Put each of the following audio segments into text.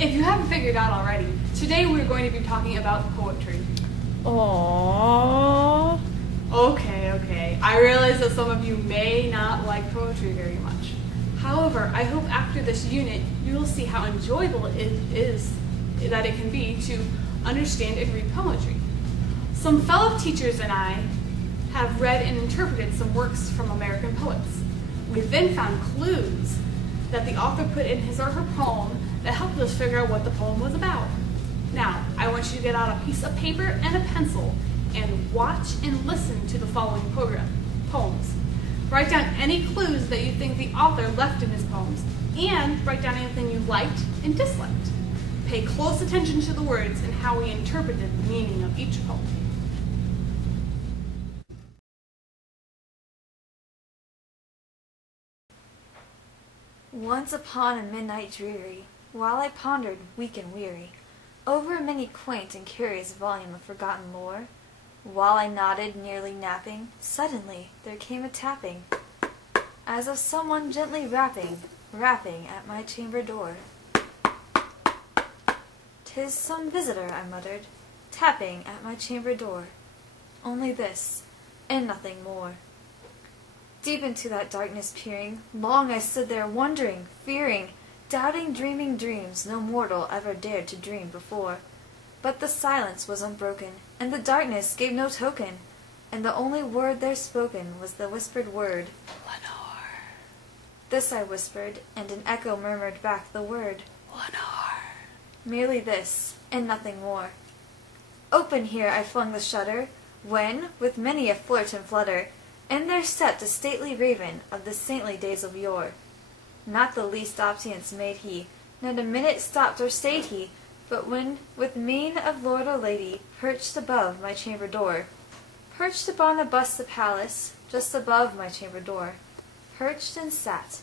If you haven't figured out already, today we're going to be talking about poetry. Aww. Okay. I realize that some of you may not like poetry very much. However, I hope after this unit you will see how enjoyable it is that it can be to understand and read poetry. Some fellow teachers and I have read and interpreted some works from American poets. We then found clues that the author put in his or her poem that helped us figure out what the poem was about. Now, I want you to get out a piece of paper and a pencil and watch and listen to the following poems. Write down any clues that you think the author left in his poems, and write down anything you liked and disliked. Pay close attention to the words and how we interpreted the meaning of each poem. Once upon a midnight dreary, while I pondered, weak and weary, over many quaint and curious volume of forgotten lore, while I nodded, nearly napping, suddenly there came a tapping, as of someone gently rapping at my chamber door. "'Tis some visitor," I muttered, tapping at my chamber door. Only this, and nothing more. Deep into that darkness peering, long I stood there wondering, fearing, doubting, dreaming dreams no mortal ever dared to dream before. But the silence was unbroken, and the darkness gave no token, and the only word there spoken was the whispered word, "Lenore." This I whispered, and an echo murmured back the word, "Lenore." Merely this, and nothing more. Open here I flung the shutter, when, with many a flirt and flutter, in there stepped a stately raven of the saintly days of yore. Not the least obedience made he, not a minute stopped or stayed he, but when, with mien of lord or lady, perched above my chamber door, perched upon a bust of Pallas, just above my chamber door, perched and sat,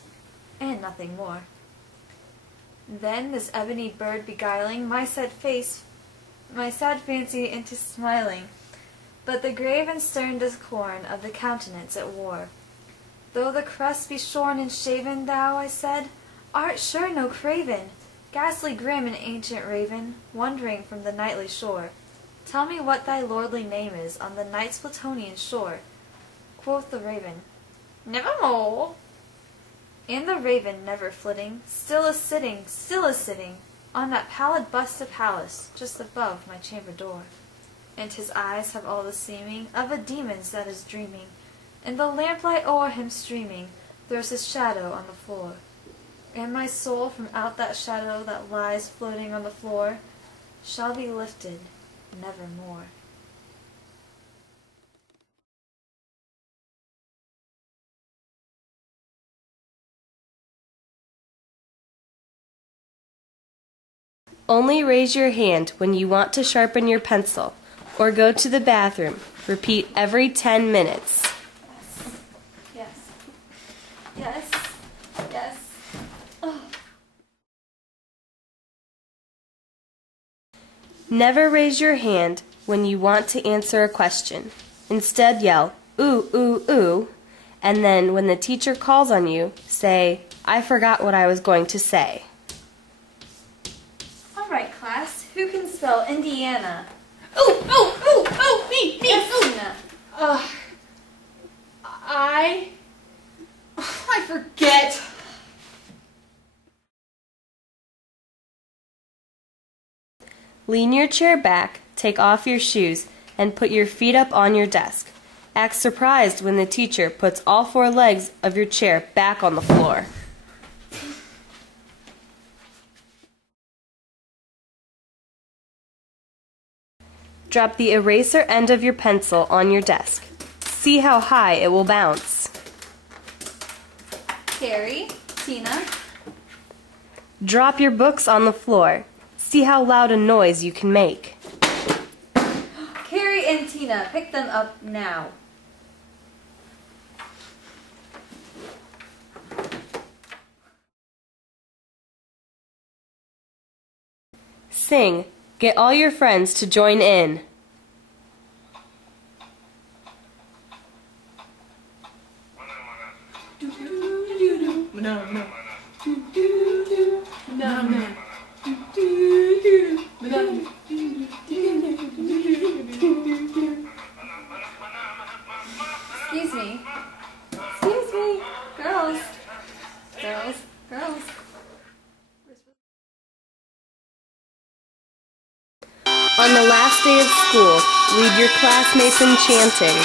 and nothing more. Then this ebony bird beguiling my sad fancy into smiling, but the grave and stern discorn of the countenance it wore. "Though the crest be shorn and shaven, thou," I said, "art sure no craven, ghastly grim and ancient raven, wandering from the nightly shore. Tell me what thy lordly name is on the night's Plutonian shore." Quoth the raven, "Nevermore." And the raven, never flitting, still a sitting, on that pallid bust of Pallas, just above my chamber door. And his eyes have all the seeming of a demon's that is dreaming, and the lamplight o'er him streaming throws his shadow on the floor. And my soul from out that shadow that lies floating on the floor shall be lifted nevermore. Only raise your hand when you want to sharpen your pencil or go to the bathroom. Repeat every 10 minutes. Yes. Yes. Yes. Oh. Never raise your hand when you want to answer a question. Instead, yell, "Ooh, ooh, ooh," and then when the teacher calls on you, say, "I forgot what I was going to say." All right, class. Who can spell Indiana? Me! Yes, Tina. I forget. Lean your chair back, take off your shoes, and put your feet up on your desk. Act surprised when the teacher puts all 4 legs of your chair back on the floor. Drop the eraser end of your pencil on your desk. See how high it will bounce. Carrie, Tina. Drop your books on the floor. See how loud a noise you can make. Carrie and Tina, pick them up now. Sing. Get all your friends to join in. No. girls. Girls, girls. On the last day of school, lead your classmates in chanting.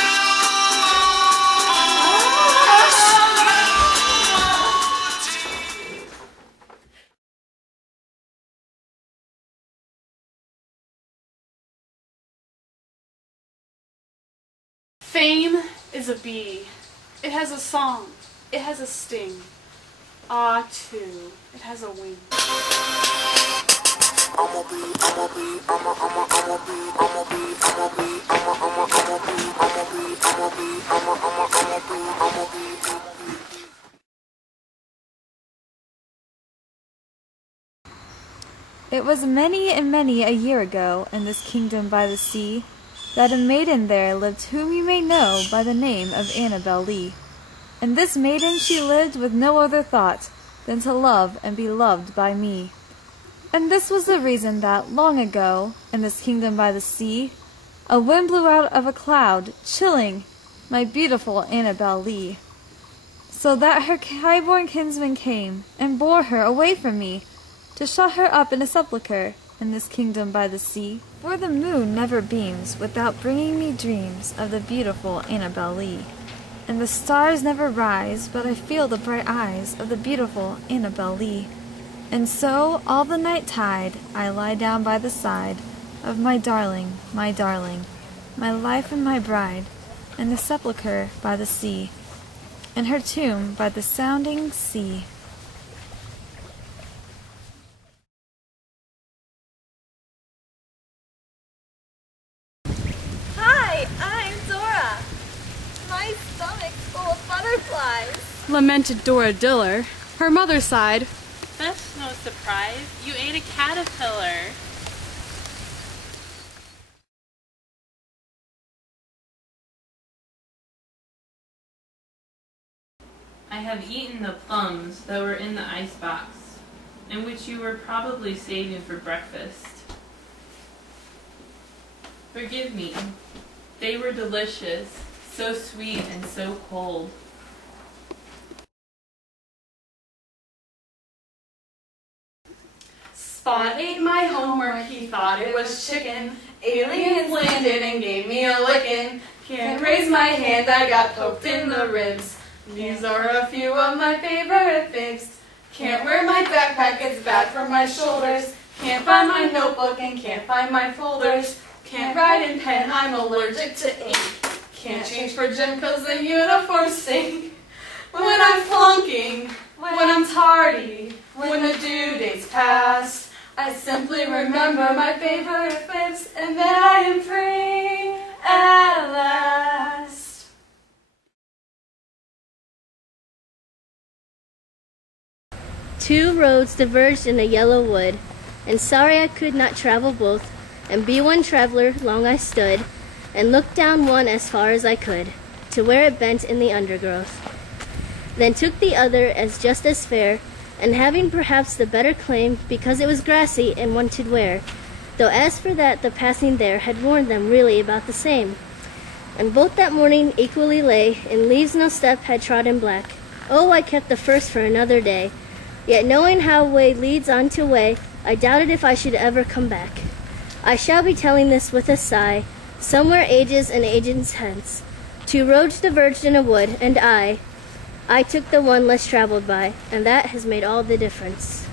Fame is a bee. It has a song. It has a sting. Ah, too. It has a wing. It was many and many a year ago, in this kingdom by the sea, that a maiden there lived whom you may know by the name of Annabel Lee. And this maiden she lived with no other thought than to love and be loved by me. And this was the reason that, long ago, in this kingdom by the sea, a wind blew out of a cloud, chilling my beautiful Annabel Lee, so that her high-born kinsman came and bore her away from me, to shut her up in a sepulchre in this kingdom by the sea. For the moon never beams without bringing me dreams of the beautiful Annabel Lee, and the stars never rise but I feel the bright eyes of the beautiful Annabel Lee. And so, all the night tide, I lie down by the side of my darling, my life and my bride, in the sepulchre by the sea, in her tomb by the sounding sea. Hi, I'm Dora. My stomach's full of butterflies. Lamented Dora Diller. Her mother sighed. That's no surprise. You ate a caterpillar. I have eaten the plums that were in the icebox, and which you were probably saving for breakfast. Forgive me. They were delicious, so sweet and so cold. Spot ate my homework, he thought it was chicken. Aliens landed and gave me a licking. Can't raise my hand, I got poked in the ribs. These are a few of my favorite fibs. Can't wear my backpack, it's bad for my shoulders. Can't find my notebook and can't find my folders. Can't write in pen, I'm allergic to ink. Can't change for gym cause the uniforms stink. When I'm flunking, when I'm tardy, when the due date's past, I simply remember my favorite fibs, and then I am free at last. Two roads diverged in a yellow wood, and sorry I could not travel both, and be one traveler long I stood, and looked down one as far as I could, to where it bent in the undergrowth. Then took the other as just as fair, and having perhaps the better claim, because it was grassy and wanted wear, though as for that the passing there had warned them really about the same. And both that morning equally lay, in leaves no step had trodden black. Oh, I kept the first for another day, yet knowing how way leads on to way, I doubted if I should ever come back. I shall be telling this with a sigh, somewhere ages and ages hence. Two roads diverged in a wood, and I took the one less traveled by, and that has made all the difference.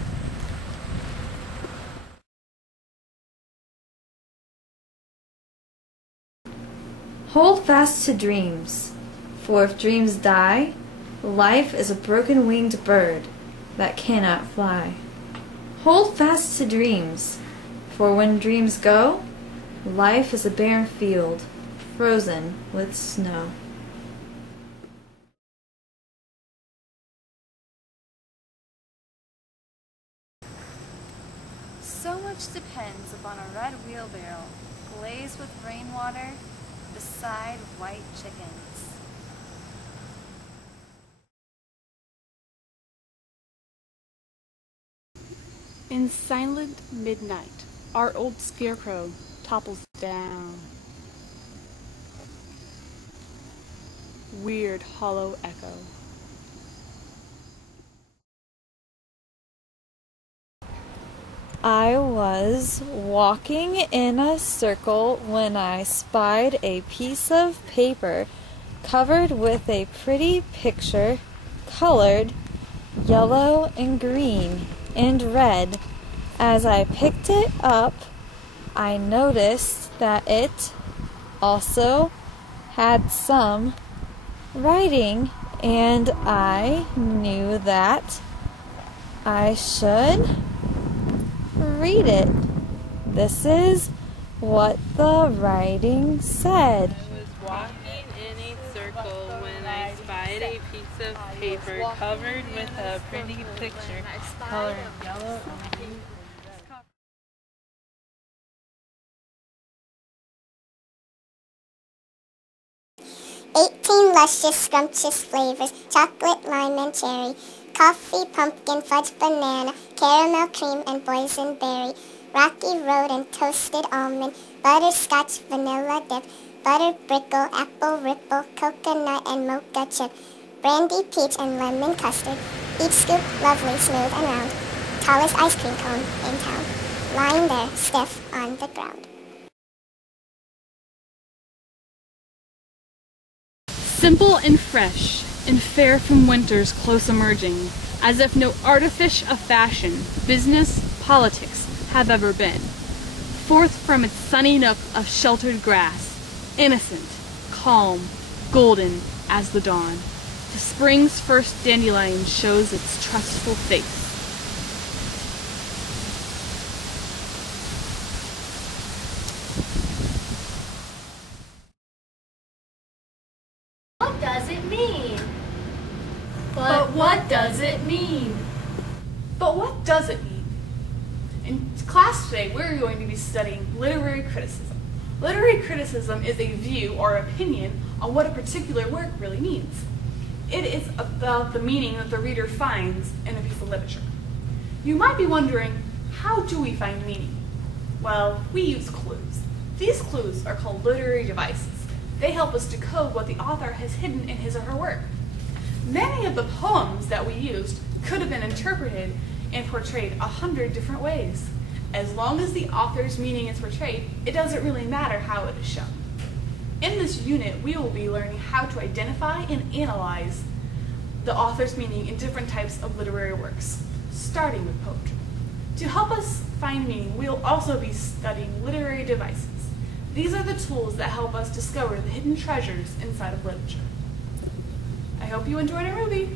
Hold fast to dreams, for if dreams die, life is a broken-winged bird that cannot fly. Hold fast to dreams, for when dreams go, life is a barren field, frozen with snow. So much depends upon a red wheelbarrow, glazed with rainwater, beside white chickens. In silent midnight, our old scarecrow topples down. Weird hollow echo. I was walking in a circle when I spied a piece of paper covered with a pretty picture colored yellow and green and red. As I picked it up, I noticed that it also had some writing, and I knew that I should read it. This is what the writing said. I was walking in a circle when I spied a piece of paper covered with a pretty picture colored yellow and green. 18 luscious, scrumptious flavors, chocolate, lime, and cherry, coffee, pumpkin, fudge, banana, caramel, cream, and boysenberry, rocky road and toasted almond, butterscotch, vanilla dip, buttered brickle, apple ripple, coconut, and mocha chip, brandy, peach, and lemon custard, each scoop lovely, smooth, and round, tallest ice cream cone in town, lying there stiff on the ground. Simple and fresh, and fair from winter's close emerging, as if no artifice of fashion, business, politics have ever been. Forth from its sunny nook of sheltered grass, innocent, calm, golden as the dawn, the spring's first dandelion shows its trustful face. What does it mean? But what does it mean? But what does it mean? In class today, we're going to be studying literary criticism. Literary criticism is a view or opinion on what a particular work really means. It is about the meaning that the reader finds in a piece of literature. You might be wondering, how do we find meaning? Well, we use clues. These clues are called literary devices. They help us decode what the author has hidden in his or her work. Many of the poems that we used could have been interpreted and portrayed 100 different ways. As long as the author's meaning is portrayed, it doesn't really matter how it is shown. In this unit, we will be learning how to identify and analyze the author's meaning in different types of literary works, starting with poetry. To help us find meaning, we'll also be studying literary devices. These are the tools that help us discover the hidden treasures inside of literature. I hope you enjoyed our movie.